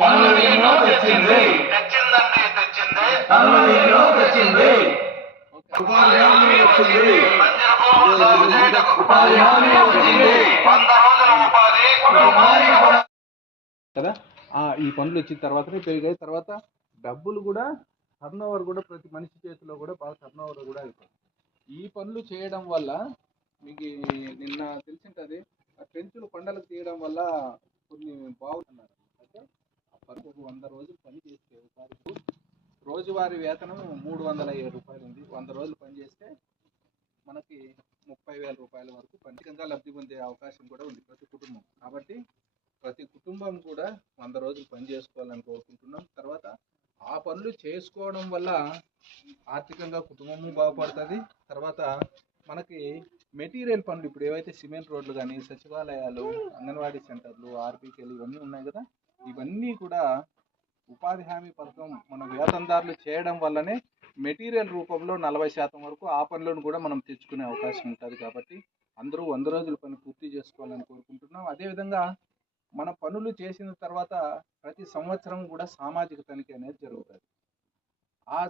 పనులు ఎన్నో తెచ్చింది, పనులు ఎన్నో తెచ్చింది. ఉపాధి హామీ వచ్చింది, ఉపాధి హామీ వచ్చింది. 100 రోజుల ఉపాధి కదా. ఈ పనులు వచ్చిన తర్వాతనే పెరిగాయి. తర్వాత డబ్బులు కూడా టర్నోవర్ కూడా ప్రతి మనిషి చేతిలో కూడా బాగా టర్నోవర్ కూడా అయిపోయింది. ఈ పనులు చేయడం వల్ల మీకు నిన్న తెలిసింటది, ట్రెంచులు కొండలకు తీయడం వల్ల కొన్ని బాగుతున్నారు. అంటే పనులు 100 రోజులు పని చేస్తే రోజువారీ వేతనం 307 రూపాయలు ఉంది. 100 రోజులు పని చేస్తే మనకి 30,000 రూపాయల వరకు పంచకంగా లబ్ధి పొందే అవకాశం కూడా ఉంది ప్రతి కుటుంబం. కాబట్టి ప్రతి కుటుంబం కూడా 100 రోజులు పని చేసుకోవాలని కోరుకుంటున్నాం. తర్వాత ఆ పనులు చేసుకోవడం వల్ల ఆర్థికంగా కుటుంబము బాగుపడుతుంది. తర్వాత మనకి మెటీరియల్ పనులు ఇప్పుడు ఏవైతే సిమెంట్ రోడ్లు కానీ, సచివాలయాలు, అంగన్వాడీ సెంటర్లు, ఆర్బీకేలు ఇవన్నీ ఉన్నాయి కదా, ఇవన్నీ కూడా ఉపాధి హామీ పథకం మన వేతనదారులు చేయడం వల్లనే మెటీరియల్ రూపంలో 40% వరకు ఆ పనులను కూడా మనం తెచ్చుకునే అవకాశం ఉంటుంది. కాబట్టి అందరూ 100 రోజుల పని పూర్తి చేసుకోవాలని కోరుకుంటున్నాం. అదేవిధంగా మన పనులు చేసిన తర్వాత ప్రతి సంవత్సరం కూడా సామాజిక తనిఖీ అనేది జరుగుతుంది. ఆ